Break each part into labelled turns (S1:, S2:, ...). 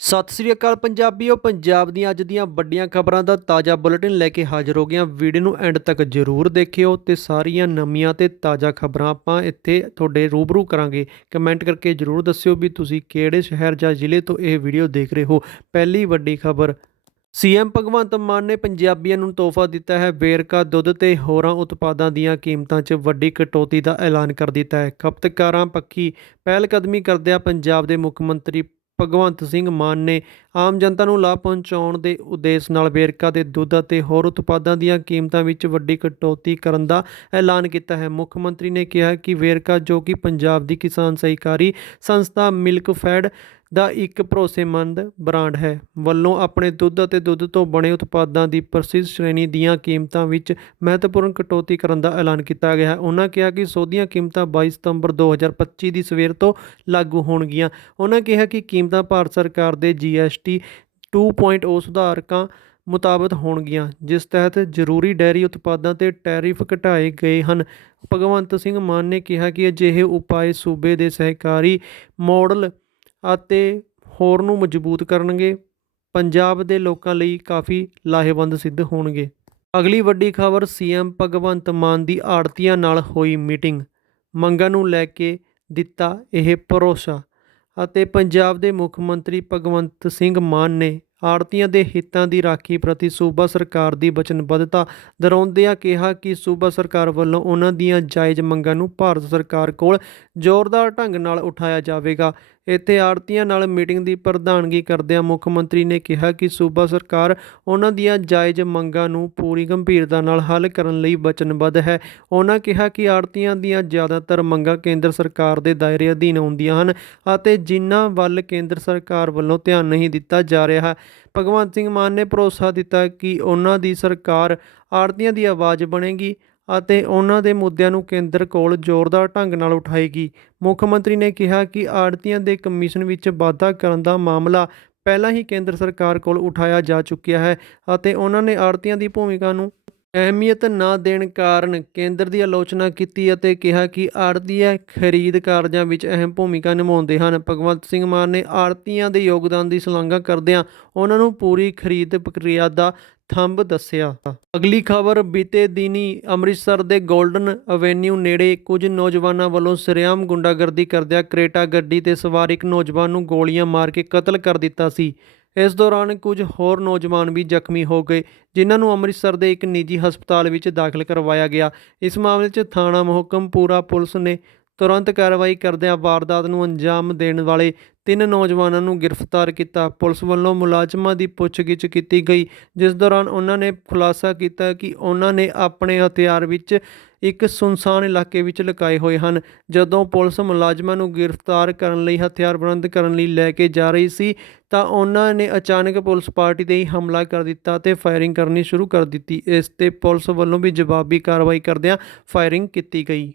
S1: ਸਤਿ ਸ੍ਰੀ ਅਕਾਲ ਪੰਜਾਬੀਓ, ਪੰਜਾਬ ਦੀਆਂ ਅੱਜ ਦੀਆਂ ਵੱਡੀਆਂ ਖਬਰਾਂ ਦਾ ਤਾਜ਼ਾ ਬੁਲੇਟਿਨ ਲੈ ਕੇ ਹਾਜ਼ਰ ਹੋ ਗਿਆ ਵੀਡੀਓ ਨੂੰ ਐਂਡ ਤੱਕ ਜ਼ਰੂਰ ਦੇਖਿਓ ਤੇ ਸਾਰੀਆਂ ਨਵੀਆਂ ਤੇ ਤਾਜ਼ਾ ਖਬਰਾਂ ਆਪਾਂ ਇੱਥੇ ਤੁਹਾਡੇ ਰੂਬਰੂ ਕਰਾਂਗੇ। ਕਮੈਂਟ ਕਰਕੇ ਜ਼ਰੂਰ ਦੱਸਿਓ ਵੀ ਤੁਸੀਂ ਕਿਹੜੇ ਸ਼ਹਿਰ ਜਾਂ ਜ਼ਿਲ੍ਹੇ ਤੋਂ ਇਹ ਵੀਡੀਓ ਦੇਖ ਰਹੇ ਹੋ। ਪਹਿਲੀ ਵੱਡੀ ਖਬਰ, ਸੀਐਮ ਭਗਵੰਤ ਮਾਨ ਨੇ ਪੰਜਾਬੀਆਂ ਨੂੰ ਤੋਹਫਾ ਦਿੱਤਾ ਹੈ। ਵੇਰਕਾ ਦੁੱਧ ਤੇ ਹੋਰਾਂ ਉਤਪਾਦਾਂ ਦੀਆਂ ਕੀਮਤਾਂ 'ਚ ਵੱਡੀ ਕਟੌਤੀ ਦਾ ਐਲਾਨ ਕਰ ਦਿੱਤਾ ਹੈ। ਖਪਤਕਾਰਾਂ ਪੱਖੀ ਪਹਿਲਕਦਮੀ ਕਰਦਿਆਂ ਪੰਜਾਬ ਦੇ ਮੁੱਖ ਮੰਤਰੀ ਭਗਵੰਤ ਸਿੰਘ ਮਾਨ ਨੇ ਆਮ ਜਨਤਾ ਨੂੰ ਲਾਭ ਪਹੁੰਚਾਉਣ ਦੇ ਉਦੇਸ਼ ਨਾਲ ਵੇਰਕਾ ਦੇ ਦੁੱਧ ਅਤੇ ਹੋਰ ਉਤਪਾਦਾਂ ਦੀਆਂ ਕੀਮਤਾਂ ਵਿੱਚ ਵੱਡੀ ਕਟੌਤੀ ਕਰਨ ਦਾ ਐਲਾਨ ਕੀਤਾ ਹੈ। ਮੁੱਖ ਮੰਤਰੀ ਨੇ ਕਿਹਾ ਕਿ ਵੇਰਕਾ ਜੋ ਕਿ ਪੰਜਾਬ ਦੀ ਕਿਸਾਨ ਸਹਿਕਾਰੀ ਸੰਸਥਾ ਮਿਲਕ ਫੈਡ ਦਾ ਇੱਕ ਭਰੋਸੇਮੰਦ ਬ੍ਰਾਂਡ ਹੈ। ਵੱਲੋਂ ਆਪਣੇ ਦੁੱਧ ਅਤੇ ਦੁੱਧ ਤੋਂ ਬਣੇ ਉਤਪਾਦਾਂ ਦੀ ਪ੍ਰਸਿੱਧ ਸ਼੍ਰੇਣੀ ਦੀਆਂ ਕੀਮਤਾਂ ਵਿੱਚ ਮਹੱਤਵਪੂਰਨ ਕਟੌਤੀ ਕਰਨ ਦਾ ਐਲਾਨ ਕੀਤਾ ਗਿਆ ਹੈ। ਉਹਨਾਂ ਕਿਹਾ ਕਿ ਸੋਧੀਆਂ ਕੀਮਤਾਂ 22 ਸਤੰਬਰ 2025 ਦੀ ਸਵੇਰ ਤੋਂ ਲਾਗੂ ਹੋਣਗੀਆਂ। ਉਹਨਾਂ ਕਿਹਾ ਕਿ ਕੀਮਤਾਂ ਭਾਰਤ ਸਰਕਾਰ ਦੇ ਜੀਐਸਟੀ 2.0 ਸੁਧਾਰਕਾਂ ਮੁਤਾਬਕ ਹੋਣਗੀਆਂ, ਜਿਸ ਤਹਿਤ ਜ਼ਰੂਰੀ ਡੈਰੀ ਉਤਪਾਦਾਂ ਤੇ ਟੈਰਿਫ ਘਟਾਏ ਗਏ ਹਨ। ਭਗਵੰਤ ਸਿੰਘ ਮਾਨ ਨੇ ਕਿਹਾ ਕਿ ਅਜਿਹੇ ਉਪਾਅ ਸੂਬੇ ਦੇ ਸਹਿਕਾਰੀ ਮਾਡਲ ਅਤੇ ਹੋਰ ਨੂੰ ਮਜ਼ਬੂਤ ਕਰਨਗੇ। ਪੰਜਾਬ ਦੇ ਲੋਕਾਂ ਲਈ ਕਾਫੀ ਲਾਹੇਵੰਦ ਸਿੱਧ ਹੋਣਗੇ। ਅਗਲੀ ਵੱਡੀ ਖਬਰ, ਸੀਐਮ ਭਗਵੰਤ ਮਾਨ ਦੀ ਆੜਤੀਆਂ ਨਾਲ ਹੋਈ ਮੀਟਿੰਗ। ਮੰਗਾਂ ਨੂੰ ਲੈ ਕੇ ਦਿੱਤਾ ਇਹ ਭਰੋਸਾ ਅਤੇ ਪੰਜਾਬ ਦੇ ਮੁੱਖ ਮੰਤਰੀ ਭਗਵੰਤ ਸਿੰਘ ਮਾਨ ਨੇ ਆੜਤੀਆਂ ਦੇ ਹਿੱਤਾਂ ਦੀ ਰਾਖੀ ਪ੍ਰਤੀ ਸੂਬਾ ਸਰਕਾਰ ਦੀ ਵਚਨਬੱਧਤਾ ਦਰਾਉਂਦਿਆਂ ਕਿਹਾ ਕਿ ਸੂਬਾ ਸਰਕਾਰ ਵੱਲੋਂ ਉਹਨਾਂ ਦੀਆਂ ਜਾਇਜ਼ ਮੰਗਾਂ ਨੂੰ ਭਾਰਤ ਸਰਕਾਰ ਕੋਲ ਜ਼ੋਰਦਾਰ ਢੰਗ ਨਾਲ ਉਠਾਇਆ ਜਾਵੇਗਾ। ਇੱਥੇ ਆੜਤੀਆਂ ਨਾਲ ਮੀਟਿੰਗ ਦੀ ਪ੍ਰਧਾਨਗੀ ਕਰਦਿਆਂ ਮੁੱਖ ਮੰਤਰੀ ਨੇ ਕਿਹਾ ਕਿ ਸੂਬਾ ਸਰਕਾਰ ਉਹਨਾਂ ਦੀਆਂ ਜਾਇਜ਼ ਮੰਗਾਂ ਨੂੰ ਪੂਰੀ ਗੰਭੀਰਤਾ ਨਾਲ ਹੱਲ ਕਰਨ ਲਈ ਵਚਨਬੱਧ ਹੈ। ਉਹਨਾਂ ਕਿਹਾ ਕਿ ਆੜਤੀਆਂ ਦੀਆਂ ਜ਼ਿਆਦਾਤਰ ਮੰਗਾਂ ਕੇਂਦਰ ਸਰਕਾਰ ਦੇ ਦਾਇਰੇ ਅਧੀਨ ਆਉਂਦੀਆਂ ਹਨ ਅਤੇ ਜਿਨ੍ਹਾਂ ਵੱਲ ਕੇਂਦਰ ਸਰਕਾਰ ਵੱਲੋਂ ਧਿਆਨ ਨਹੀਂ ਦਿੱਤਾ ਜਾ ਰਿਹਾ। ਭਗਵੰਤ ਸਿੰਘ ਮਾਨ ਨੇ ਭਰੋਸਾ ਦਿੱਤਾ ਕਿ ਉਹਨਾਂ ਦੀ ਸਰਕਾਰ ਆੜਤੀਆਂ ਦੀ ਆਵਾਜ਼ ਬਣੇਗੀ ਅਤੇ ਉਹਨਾਂ ਦੇ ਮੁੱਦਿਆਂ ਨੂੰ ਕੇਂਦਰ ਕੋਲ ਜ਼ੋਰਦਾਰ ਢੰਗ ਨਾਲ ਉਠਾਏਗੀ। ਮੁੱਖ ਮੰਤਰੀ ਨੇ ਕਿਹਾ ਕਿ ਆੜਤੀਆਂ ਦੇ ਕਮਿਸ਼ਨ ਵਿੱਚ ਵਾਧਾ ਕਰਨ ਦਾ ਮਾਮਲਾ ਪਹਿਲਾਂ ਹੀ ਕੇਂਦਰ ਸਰਕਾਰ ਕੋਲ ਉਠਾਇਆ ਜਾ ਚੁੱਕਿਆ ਹੈ ਅਤੇ ਉਹਨਾਂ ਨੇ ਆੜਤੀਆਂ ਦੀ ਭੂਮਿਕਾ ਨੂੰ ਅਹਿਮੀਅਤ ਨਾ ਦੇਣ ਕਾਰਨ ਕੇਂਦਰ ਦੀ ਆਲੋਚਨਾ ਕੀਤੀ ਅਤੇ ਕਿਹਾ ਕਿ ਆੜਤੀਆ ਖਰੀਦ ਕਾਰਜਾਂ ਵਿੱਚ ਅਹਿਮ ਭੂਮਿਕਾ ਨਿਭਾਉਂਦੇ ਹਨ। ਭਗਵੰਤ ਸਿੰਘ ਮਾਨ ਨੇ ਆੜਤੀਆਂ ਦੇ ਯੋਗਦਾਨ ਦੀ ਸ਼ਲਾਘਾ ਕਰਦਿਆਂ ਉਹਨਾਂ ਨੂੰ ਪੂਰੀ ਖਰੀਦ ਪ੍ਰਕਿਰਿਆ ਦਾ ਥੰਬ ਦੱਸਿਆ। ਅਗਲੀ ਖਬਰ, ਬੀਤੇ ਦਿਨੀ ਅੰਮ੍ਰਿਤਸਰ ਦੇ 골ਡਨ ਐਵੇਨਿਊ ਨੇੜੇ ਕੁਝ ਨੌਜਵਾਨਾਂ ਵੱਲੋਂ ਸਰਿਆਮ ਗੁੰਡਾਗਰਦੀ ਕਰਦਿਆਂ ਕਰੇਟਾ ਗੱਡੀ ਤੇ ਸਵਾਰ ਇੱਕ ਨੌਜਵਾਨ ਨੂੰ ਗੋਲੀਆਂ ਮਾਰ ਕੇ ਕਤਲ ਕਰ ਦਿੱਤਾ ਸੀ। ਇਸ ਦੌਰਾਨ ਕੁਝ ਹੋਰ ਨੌਜਵਾਨ ਵੀ ਜ਼ਖਮੀ ਹੋ ਗਏ, ਜਿਨ੍ਹਾਂ ਨੂੰ ਅੰਮ੍ਰਿਤਸਰ ਦੇ ਇੱਕ ਨਿੱਜੀ ਹਸਪਤਾਲ ਵਿੱਚ ਦਾਖਲ ਕਰਵਾਇਆ ਗਿਆ। ਇਸ ਮਾਮਲੇ 'ਚ ਥਾਣਾ ਮੁਹੱਕਮਪੂਰਾ ਪੁਲਿਸ ਨੇ ਤੁਰੰਤ ਕਾਰਵਾਈ ਕਰਦਿਆਂ ਵਾਰਦਾਤ ਨੂੰ ਅੰਜਾਮ ਦੇਣ ਵਾਲੇ ਤਿੰਨ ਨੌਜਵਾਨਾਂ ਨੂੰ ਗ੍ਰਿਫਤਾਰ ਕੀਤਾ। ਪੁਲਿਸ ਵੱਲੋਂ ਮੁਲਾਜ਼ਮਾਂ ਦੀ ਪੁੱਛਗਿੱਛ ਕੀਤੀ ਗਈ, ਜਿਸ ਦੌਰਾਨ ਉਹਨਾਂ ਨੇ ਖੁਲਾਸਾ ਕੀਤਾ ਕਿ ਉਹਨਾਂ ਨੇ ਆਪਣੇ ਹਥਿਆਰ ਵਿੱਚ ਇੱਕ ਸੁਨਸਾਨ ਇਲਾਕੇ ਵਿੱਚ ਲੁਕਾਏ ਹੋਏ ਹਨ। ਜਦੋਂ ਪੁਲਿਸ ਮੁਲਾਜ਼ਮਾਂ ਨੂੰ ਗ੍ਰਿਫਤਾਰ ਕਰਨ ਲਈ ਹਥਿਆਰ ਬਰਾਮਦ ਕਰਨ ਲਈ ਲੈ ਕੇ ਜਾ ਰਹੀ ਸੀ, ਤਾਂ ਉਹਨਾਂ ਨੇ ਅਚਾਨਕ ਪੁਲਿਸ ਪਾਰਟੀ ਤੇ ਹੀ ਹਮਲਾ ਕਰ ਦਿੱਤਾ ਤੇ ਫਾਇਰਿੰਗ ਕਰਨੀ ਸ਼ੁਰੂ ਕਰ ਦਿੱਤੀ। ਇਸ ਤੇ ਪੁਲਿਸ ਵੱਲੋਂ ਵੀ ਜਵਾਬੀ ਕਾਰਵਾਈ ਕਰਦਿਆਂ ਫਾਇਰਿੰਗ ਕੀਤੀ ਗਈ।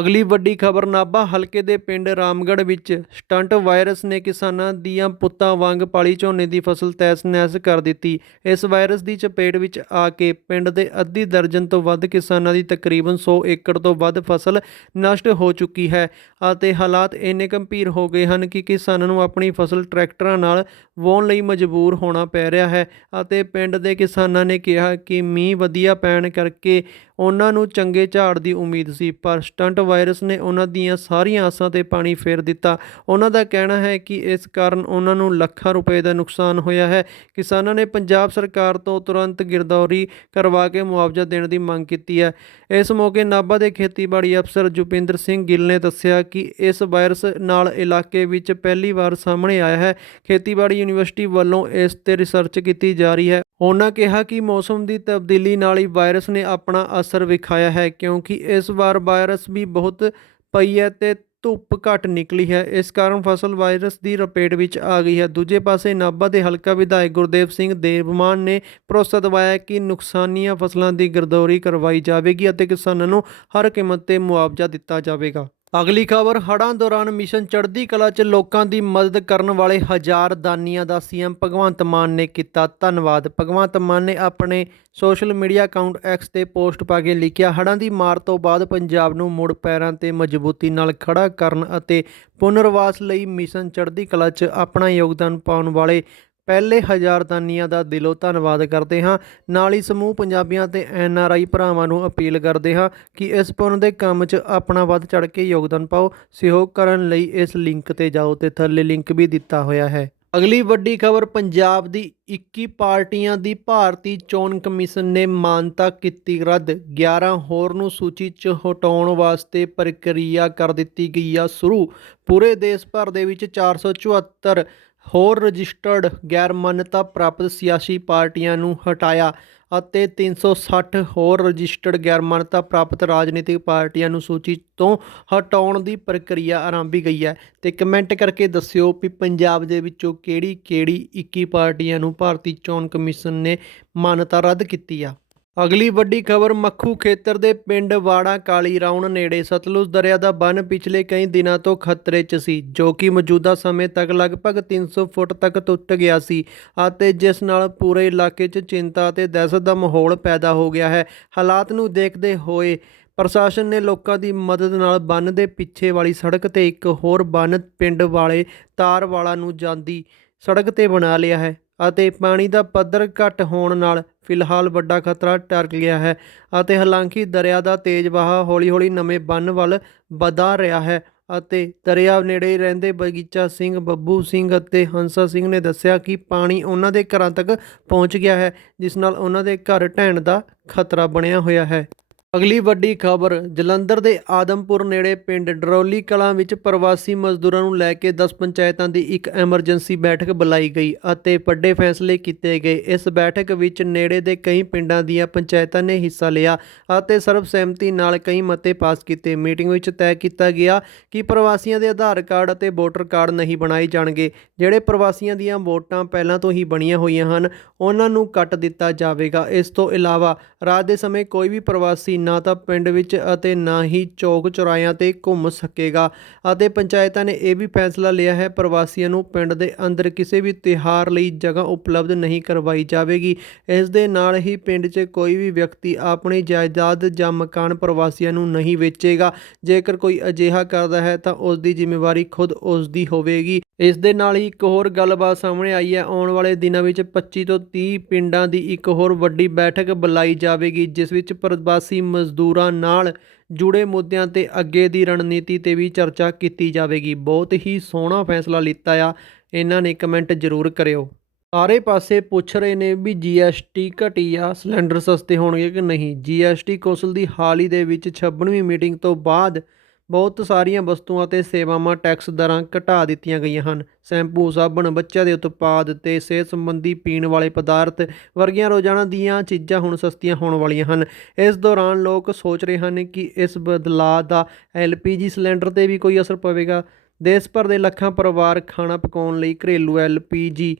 S1: ਅਗਲੀ ਵੱਡੀ ਖਬਰ ਨਾਭਾ ਹਲਕੇ ਦੇ ਪਿੰਡ ਰਾਮਗੜ੍ਹ ਵਿੱਚ ਸਟੰਟ ਵਾਇਰਸ ਨੇ ਕਿਸਾਨਾਂ ਦੀਆਂ ਪੁੱਤਾਂ ਵਾਂਗ ਪਾਲੀ ਝੋਨੇ ਦੀ ਫਸਲ ਤਹਿਸ-ਨਹਿਸ ਕਰ ਦਿੱਤੀ। ਇਸ ਵਾਇਰਸ ਦੀ ਚਪੇਟ ਵਿੱਚ ਆ ਕੇ ਪਿੰਡ ਦੇ ਅੱਧੀ ਦਰਜਨ ਤੋਂ ਵੱਧ ਕਿਸਾਨਾਂ ਦੀ ਤਕਰੀਬਨ 100 ਏਕੜ ਤੋਂ ਵੱਧ ਫਸਲ ਨਸ਼ਟ ਹੋ ਚੁੱਕੀ ਹੈ ਅਤੇ ਹਾਲਾਤ ਇੰਨੇ ਗੰਭੀਰ ਹੋ ਗਏ ਹਨ ਕਿ ਕਿਸਾਨਾਂ ਨੂੰ ਆਪਣੀ ਫਸਲ ਟਰੈਕਟਰਾਂ ਨਾਲ ਵਾਹਣ ਲਈ ਮਜਬੂਰ ਹੋਣਾ ਪੈ ਰਿਹਾ ਹੈ ਅਤੇ ਪਿੰਡ ਦੇ ਕਿਸਾਨਾਂ ਨੇ ਕਿਹਾ ਕਿ ਮੀਂਹ ਵਧੀਆ ਪੈਣ ਕਰਕੇ ਉਹਨਾਂ ਨੂੰ ਚੰਗੇ ਝਾੜ ਦੀ ਉਮੀਦ ਸੀ, ਪਰ ਸਟੰਟ ਵਾਇਰਸ ਨੇ ਉਹਨਾਂ ਦੀਆਂ ਸਾਰੀਆਂ ਆਸਾਂ ਤੇ ਪਾਣੀ ਫੇਰ ਦਿੱਤਾ। ਉਹਨਾਂ ਦਾ ਕਹਿਣਾ ਹੈ ਕਿ ਇਸ ਕਾਰਨ ਉਹਨਾਂ ਨੂੰ ਲੱਖਾਂ ਰੁਪਏ ਦਾ ਨੁਕਸਾਨ ਹੋਇਆ ਹੈ। ਕਿਸਾਨਾਂ ਨੇ ਪੰਜਾਬ ਸਰਕਾਰ ਤੋਂ ਤੁਰੰਤ ਗਿਰਦੌਰੀ ਕਰਵਾ ਕੇ ਮੁਆਵਜ਼ਾ ਦੇਣ ਦੀ ਮੰਗ ਕੀਤੀ ਹੈ। ਇਸ ਮੌਕੇ ਨਾਭਾ ਦੇ ਖੇਤੀਬਾੜੀ ਅਫਸਰ ਜੁਪਿੰਦਰ ਸਿੰਘ ਗਿੱਲ ਨੇ ਦੱਸਿਆ ਕਿ ਇਸ ਵਾਇਰਸ ਨਾਲ ਇਲਾਕੇ ਵਿੱਚ ਪਹਿਲੀ ਵਾਰ ਸਾਹਮਣੇ ਆਇਆ ਹੈ। ਖੇਤੀਬਾੜੀ ਯੂਨੀਵਰਸਿਟੀ ਵੱਲੋਂ ਇਸ ਤੇ ਰਿਸਰਚ ਕੀਤੀ ਜਾ ਰਹੀ ਹੈ। ਉਹਨਾਂ ਕਿਹਾ ਕਿ ਮੌਸਮ ਦੀ ਤਬਦੀਲੀ ਨਾਲ ਹੀ ਵਾਇਰਸ ਨੇ ਆਪਣਾ ਅਸਰ ਵਿਖਾਇਆ ਹੈ, ਕਿਉਂਕਿ ਇਸ ਵਾਰ ਵਾਇਰਸ ਵੀ ਬਹੁਤ ਪਈ ਹੈ ਤੇ ਧੁੱਪ ਘੱਟ ਨਿਕਲੀ ਹੈ। ਇਸ ਕਾਰਨ ਫਸਲ ਵਾਇਰਸ ਦੀ ਰਪੇਟ ਵਿੱਚ ਆ ਗਈ ਹੈ। ਦੂਜੇ ਪਾਸੇ ਨਾਭਾ ਦੇ ਹਲਕਾ ਵਿਧਾਇਕ ਗੁਰਦੇਵ ਸਿੰਘ ਦੇਵਮਾਨ ਨੇ ਭਰੋਸਾ ਦਿਵਾਇਆ ਕਿ ਨੁਕਸਾਨੀਆਂ ਫਸਲਾਂ ਦੀ ਗਿਰਦੌਰੀ ਕਰਵਾਈ ਜਾਵੇਗੀ ਅਤੇ ਕਿਸਾਨਾਂ ਨੂੰ ਹਰ ਕੀਮਤ ਤੇ ਮੁਆਵਜ਼ਾ ਦਿੱਤਾ ਜਾਵੇਗਾ। ਅਗਲੀ ਖਬਰ, ਹੜ੍ਹਾਂ ਦੌਰਾਨ ਮਿਸ਼ਨ ਚੜ੍ਹਦੀ ਕਲਾ 'ਚ ਲੋਕਾਂ ਦੀ ਮਦਦ ਕਰਨ ਵਾਲੇ ਹਜ਼ਾਰ ਦਾਨੀਆਂ ਦਾ ਸੀਐਮ ਭਗਵੰਤ ਮਾਨ ਨੇ ਕੀਤਾ ਧੰਨਵਾਦ। ਭਗਵੰਤ ਮਾਨ ਨੇ ਆਪਣੇ ਸੋਸ਼ਲ ਮੀਡੀਆ ਅਕਾਊਂਟ ਐਕਸ ਤੇ ਪੋਸਟ ਪਾ ਕੇ ਲਿਖਿਆ, ਹੜ੍ਹਾਂ ਦੀ ਮਾਰ ਤੋਂ ਬਾਅਦ ਪੰਜਾਬ ਨੂੰ ਮੁੜ ਪੈਰਾਂ ਤੇ ਮਜ਼ਬੂਤੀ ਨਾਲ ਖੜਾ ਕਰਨ ਅਤੇ ਪੁਨਰਵਾਸ ਲਈ ਮਿਸ਼ਨ ਚੜ੍ਹਦੀ ਕਲਾ 'ਚ ਆਪਣਾ ਯੋਗਦਾਨ ਪਾਉਣ ਵਾਲੇ ਪਹਿਲੇ ਹਜ਼ਾਰ ਦਾਨੀਆਂ ਦਾ ਦਿਲੋਂ ਧੰਨਵਾਦ ਕਰਦੇ ਹਾਂ। ਨਾਲ ਹੀ ਸਮੂਹ ਪੰਜਾਬੀਆਂ ਤੇ ਐਨ ਆਰ ਆਈ ਭਰਾਵਾਂ ਨੂੰ ਅਪੀਲ ਕਰਦੇ ਹਾਂ ਕਿ ਇਸ ਪੁੰਨ ਦੇ ਕੰਮ 'ਚ ਆਪਣਾ ਵੱਧ ਚੜ ਕੇ ਯੋਗਦਾਨ ਪਾਓ। ਸਹਿਯੋਗ ਕਰਨ ਲਈ ਇਸ ਲਿੰਕ ਤੇ ਜਾਓ ਤੇ ਥੱਲੇ ਲਿੰਕ ਵੀ ਦਿੱਤਾ ਹੋਇਆ ਹੈ। ਅਗਲੀ ਵੱਡੀ ਖਬਰ, ਪੰਜਾਬ ਦੀ 21 ਪਾਰਟੀਆਂ ਦੀ ਭਾਰਤੀ ਚੋਣ ਕਮਿਸ਼ਨ ਨੇ ਮਾਨਤਾ ਕੀਤੀ ਰੱਦ। 11 ਹੋਰ ਨੂੰ ਸੂਚੀ 'ਚ ਹਟਾਉਣ ਵਾਸਤੇ ਪ੍ਰਕਿਰਿਆ ਕਰ ਦਿੱਤੀ ਗਈ ਆ ਸ਼ੁਰੂ। ਪੂਰੇ ਦੇਸ਼ ਭਰ ਦੇ ਵਿੱਚ 474 ਹੋਰ ਰਜਿਸਟਰਡ ਗੈਰ ਮਾਨਤਾ ਪ੍ਰਾਪਤ ਸਿਆਸੀ ਪਾਰਟੀਆਂ ਨੂੰ ਹਟਾਇਆ ਅਤੇ 360 ਹੋਰ ਰਜਿਸਟਰਡ ਗੈਰ ਮਾਨਤਾ ਪ੍ਰਾਪਤ ਰਾਜਨੀਤਿਕ ਪਾਰਟੀਆਂ ਨੂੰ ਸੂਚੀ ਤੋਂ ਹਟਾਉਣ ਦੀ ਪ੍ਰਕਿਰਿਆ ਆਰੰਭੀ ਗਈ ਹੈ। ਤੇ ਕਮੈਂਟ ਕਰਕੇ ਦੱਸਿਓ ਵੀ ਪੰਜਾਬ ਦੇ ਵਿੱਚੋਂ ਕਿਹੜੀ ਕਿਹੜੀ 21 ਪਾਰਟੀਆਂ ਨੂੰ ਭਾਰਤੀ ਚੋਣ ਕਮਿਸ਼ਨ ਨੇ ਮਾਨਤਾ ਰੱਦ ਕੀਤੀ ਆ। ਅਗਲੀ ਵੱਡੀ ਖਬਰ, ਮੱਖੂ ਖੇਤਰ ਦੇ ਪਿੰਡ ਵਾੜਾ ਕਾਲੀ ਰਾਉਣ ਨੇੜੇ ਸਤਲੁਜ ਦਰਿਆ ਦਾ ਬੰਨ ਪਿਛਲੇ ਕਈ ਦਿਨਾਂ ਤੋਂ ਖਤਰੇ 'ਚ ਸੀ, ਜੋ ਕਿ ਮੌਜੂਦਾ ਸਮੇਂ ਤੱਕ ਲਗਭਗ 300 ਫੁੱਟ ਤੱਕ ਟੁੱਟ ਗਿਆ ਸੀ ਅਤੇ ਜਿਸ ਨਾਲ ਪੂਰੇ ਇਲਾਕੇ 'ਚ ਚਿੰਤਾ ਅਤੇ ਦਹਿਸ਼ਤ ਦਾ ਮਾਹੌਲ ਪੈਦਾ ਹੋ ਗਿਆ ਹੈ। ਹਾਲਾਤ ਨੂੰ ਦੇਖਦੇ ਹੋਏ ਪ੍ਰਸ਼ਾਸਨ ਨੇ ਲੋਕਾਂ ਦੀ ਮਦਦ ਨਾਲ ਬੰਨ ਦੇ ਪਿੱਛੇ ਵਾਲੀ ਸੜਕ ਤੇ ਇੱਕ ਹੋਰ ਬੰਨ ਪਿੰਡ ਵਾਲੇ ਤਾਰ ਵਾਲਾ ਨੂੰ ਜਾਂਦੀ ਸੜਕ ਤੇ ਬਣਾ ਲਿਆ ਹੈ। ਅਤੇ ਪਾਣੀ ਦਾ ਪੱਧਰ ਘੱਟ ਹੋਣ ਨਾਲ ਫਿਲਹਾਲ ਵੱਡਾ ਖਤਰਾ ਟਰਕ ਗਿਆ ਹੈ ਅਤੇ ਹਾਲਾਂਕਿ ਦਰਿਆ ਦਾ ਤੇਜ਼ ਵਹਾਅ ਹੌਲੀ-ਹੌਲੀ ਨਵੇਂ ਬੰਨ ਵੱਲ ਵਧਾ ਰਿਹਾ ਹੈ ਅਤੇ ਦਰਿਆ ਨੇੜੇ ਰਹਿੰਦੇ ਬਗੀਚਾ ਸਿੰਘ, ਬੱਬੂ ਸਿੰਘ ਅਤੇ ਹੰਸਾ ਸਿੰਘ ਨੇ ਦੱਸਿਆ ਕਿ ਪਾਣੀ ਉਹਨਾਂ ਦੇ ਘਰਾਂ ਤੱਕ ਪਹੁੰਚ ਗਿਆ ਹੈ, ਜਿਸ ਨਾਲ ਉਹਨਾਂ ਦੇ ਘਰ ਢਹਿਣ ਦਾ ਖਤਰਾ ਬਣਿਆ ਹੋਇਆ ਹੈ। ਅਗਲੀ ਵੱਡੀ ਖਬਰ, ਜਲੰਧਰ ਦੇ ਆਦਮਪੁਰ ਨੇੜੇ ਪਿੰਡ ਡਰੌਲੀ ਕਲਾਂ ਵਿੱਚ ਪ੍ਰਵਾਸੀ ਮਜ਼ਦੂਰਾਂ ਨੂੰ ਲੈ ਕੇ 10 ਪੰਚਾਇਤਾਂ ਦੀ ਇੱਕ ਐਮਰਜੈਂਸੀ ਬੈਠਕ ਬੁਲਾਈ ਗਈ ਅਤੇ ਵੱਡੇ ਫੈਸਲੇ ਕੀਤੇ ਗਏ। ਇਸ ਬੈਠਕ ਵਿੱਚ ਨੇੜੇ ਦੇ ਕਈ ਪਿੰਡਾਂ ਦੀਆਂ ਪੰਚਾਇਤਾਂ ਨੇ ਹਿੱਸਾ ਲਿਆ ਅਤੇ ਸਰਬਸਹਿਮਤੀ ਨਾਲ ਕਈ ਮਤੇ ਪਾਸ ਕੀਤੇ। ਮੀਟਿੰਗ ਵਿੱਚ ਤੈਅ ਕੀਤਾ ਗਿਆ ਕਿ ਪ੍ਰਵਾਸੀਆਂ ਦੇ ਆਧਾਰ ਕਾਰਡ ਅਤੇ ਵੋਟਰ ਕਾਰਡ ਨਹੀਂ ਬਣਾਏ ਜਾਣਗੇ। ਜਿਹੜੇ ਪ੍ਰਵਾਸੀਆਂ ਦੀਆਂ ਵੋਟਾਂ ਪਹਿਲਾਂ ਤੋਂ ਹੀ ਬਣੀਆਂ ਹੋਈਆਂ ਹਨ, ਉਹਨਾਂ ਨੂੰ ਕੱਟ ਦਿੱਤਾ ਜਾਵੇਗਾ। ਇਸ ਤੋਂ ਇਲਾਵਾ ਰਾਤ ਦੇ ਸਮੇਂ ਕੋਈ ਵੀ ਪ੍ਰਵਾਸੀ ਨਾ ਤਾਂ ਪਿੰਡ ਵਿੱਚ ਅਤੇ ਨਾ ਹੀ ਚੌਕ ਚੌਰਾਹਿਆਂ ਤੇ ਘੁੰਮ ਸਕੇਗਾ। ਅਤੇ ਪੰਚਾਇਤਾਂ ਨੇ ਇਹ ਵੀ ਫੈਸਲਾ ਲਿਆ ਹੈ, ਪ੍ਰਵਾਸੀਆਂ ਨੂੰ ਪਿੰਡ ਦੇ ਅੰਦਰ ਕਿਸੇ ਵੀ ਤਿਉਹਾਰ ਲਈ ਜਗ੍ਹਾ ਉਪਲਬਧ ਨਹੀਂ ਕਰਵਾਈ ਜਾਵੇਗੀ। ਇਸ ਦੇ ਨਾਲ ਹੀ ਪਿੰਡ 'ਚ ਕੋਈ ਵੀ ਵਿਅਕਤੀ ਆਪਣੀ ਜਾਇਦਾਦ ਜਾਂ ਮਕਾਨ ਪ੍ਰਵਾਸੀਆਂ ਨੂੰ ਨਹੀਂ ਵੇਚੇਗਾ। ਜੇਕਰ ਕੋਈ ਅਜਿਹਾ ਕਰਦਾ ਹੈ ਤਾਂ ਉਸ ਦੀ ਜ਼ਿੰਮੇਵਾਰੀ ਖੁਦ ਉਸ ਦੀ ਹੋਵੇਗੀ। ਇਸ ਦੇ ਨਾਲ ਹੀ ਇੱਕ ਹੋਰ ਗੱਲਬਾਤ ਸਾਹਮਣੇ ਆਈ ਹੈ। ਆਉਣ ਵਾਲੇ ਦਿਨਾਂ ਵਿੱਚ 25 ਤੋਂ 30 ਪਿੰਡਾਂ ਦੀ ਇੱਕ ਹੋਰ ਵੱਡੀ ਬੈਠਕ ਬੁਲਾਈ ਜਾਵੇਗੀ, ਜਿਸ ਵਿੱਚ ਪ੍ਰਵਾਸੀ ਮਜ਼ਦੂਰਾਂ ਨਾਲ ਜੁੜੇ ਮੁੱਦਿਆਂ ਤੇ ਅੱਗੇ ਦੀ ਰਣਨੀਤੀ ਤੇ ਵੀ ਚਰਚਾ ਕੀਤੀ ਜਾਵੇਗੀ। ਬਹੁਤ ਹੀ ਸੋਹਣਾ ਫੈਸਲਾ ਲਿੱਤਾ ਆ। ਇਹਨਾਂ ਨੇ ਕਮੈਂਟ ਜ਼ਰੂਰ ਕਰਿਓ। ਸਾਰੇ ਪਾਸੇ ਪੁੱਛ ਰਹੇ ਨੇ ਵੀ ਜੀਐਸਟੀ ਘਟੀ ਆ, ਸਿਲੰਡਰ ਸਸਤੇ ਹੋਣਗੇ ਕਿ ਨਹੀਂ? ਜੀਐਸਟੀ ਕੌਂਸਲ ਦੀ ਹਾਲ ਹੀ ਦੇ ਵਿੱਚ 26ਵੀਂ ਮੀਟਿੰਗ ਤੋਂ ਬਾਅਦ ਬਹੁਤ ਸਾਰੀਆਂ ਵਸਤੂਆਂ ਤੇ ਸੇਵਾਵਾਂ ਟੈਕਸ ਦਰਾਂ ਘਟਾ ਦਿੱਤੀਆਂ ਗਈਆਂ ਹਨ। ਸ਼ੈਂਪੂ, ਸਾਬਣ ਬੱਚਿਆਂ ਦੇ ਉਤਪਾਦ ਤੇ ਸਿਹਤ ਸੰਬੰਧੀ ਪੀਣ ਵਾਲੇ ਪਦਾਰਥ ਵਰਗੀਆਂ ਰੋਜ਼ਾਨਾ ਦੀਆਂ ਚੀਜ਼ਾਂ ਹੁਣ ਸਸਤੀਆਂ ਹੋਣ ਵਾਲੀਆਂ ਹਨ। ਇਸ ਦੌਰਾਨ ਲੋਕ ਸੋਚ ਰਹੇ ਹਨ ਕਿ ਇਸ ਬਦਲਾਅ ਦਾ ਐਲਪੀਜੀ ਸਿਲੰਡਰ ਤੇ ਵੀ ਕੋਈ ਅਸਰ ਪਵੇਗਾ। ਦੇਸ਼ ਭਰ ਦੇ ਲੱਖਾਂ ਪਰਿਵਾਰ ਖਾਣਾ ਪਕਾਉਣ ਲਈ ਘਰੇਲੂ ਐਲਪੀਜੀ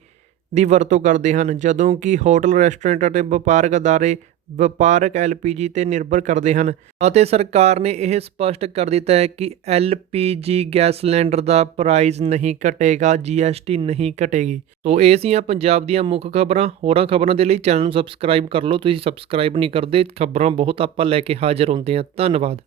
S1: ਦੀ ਵਰਤੋਂ ਕਰਦੇ ਹਨ। ਜਦੋਂ ਕਿ ਹੋਟਲ, ਰੈਸਟੋਰੈਂਟ ਅਤੇ ਵਪਾਰਕ ਅਦਾਰੇ ਵਪਾਰਕ ਐਲਪੀਜੀ ਤੇ ਨਿਰਭਰ ਕਰਦੇ ਹਨ ਅਤੇ ਸਰਕਾਰ ਨੇ ਇਹ ਸਪਸ਼ਟ ਕਰ ਦਿੱਤਾ ਹੈ ਕਿ ਐਲਪੀਜੀ ਗੈਸ ਸਿਲੰਡਰ ਦਾ ਪ੍ਰਾਈਸ ਨਹੀਂ ਘਟੇਗਾ, ਜੀਐਸਟੀ ਨਹੀਂ ਘਟੇਗੀ। ਤੋਂ ਇਹ ਸੀਆਂ ਪੰਜਾਬ ਦੀਆਂ ਮੁੱਖ ਖਬਰਾਂ। ਹੋਰਾਂ ਖਬਰਾਂ ਦੇ ਲਈ ਚੈਨਲ ਨੂੰ ਸਬਸਕ੍ਰਾਈਬ ਕਰ ਲਓ। ਤੁਸੀਂ ਸਬਸਕ੍ਰਾਈਬ ਨਹੀਂ ਕਰਦੇ, ਖਬਰਾਂ ਬਹੁਤ ਆਪਾਂ ਲੈ ਕੇ ਹਾਜ਼ਰ ਹੁੰਦੇ ਹਾਂ। ਧੰਨਵਾਦ।